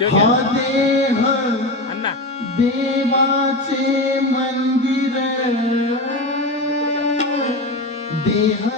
देह अण्णा देवाचे मंदिर देह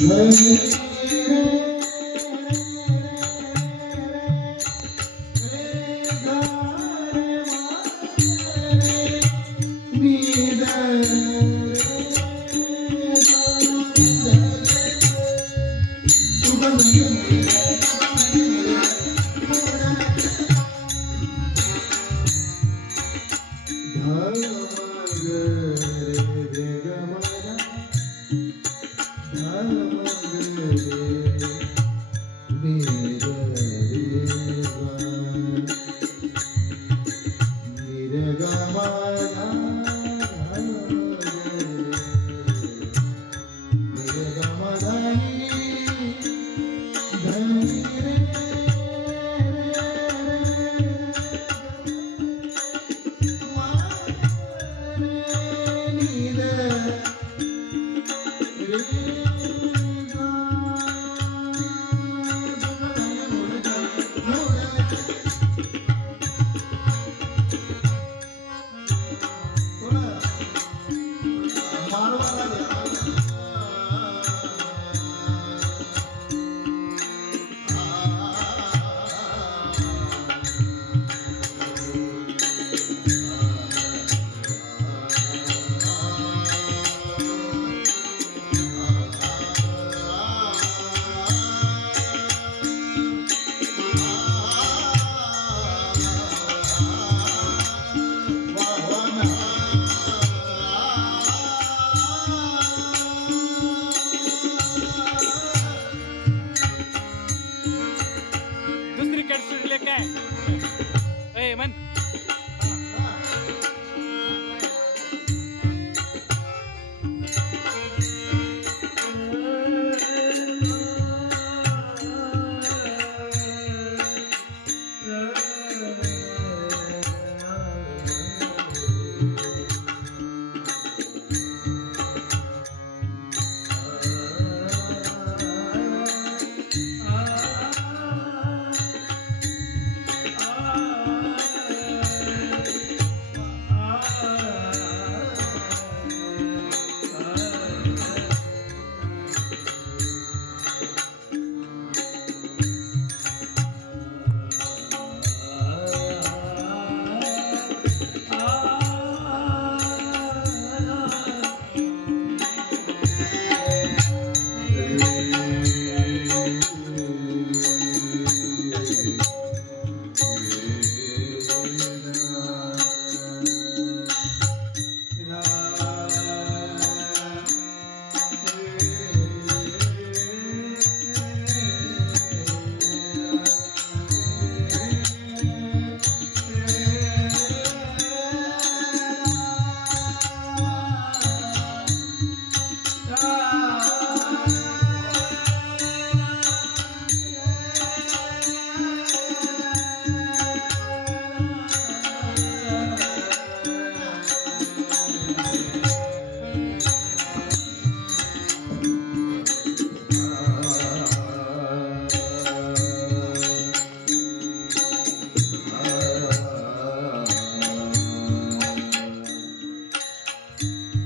Thank you. I'm a good man. ಏ ಮನ್ Yeah.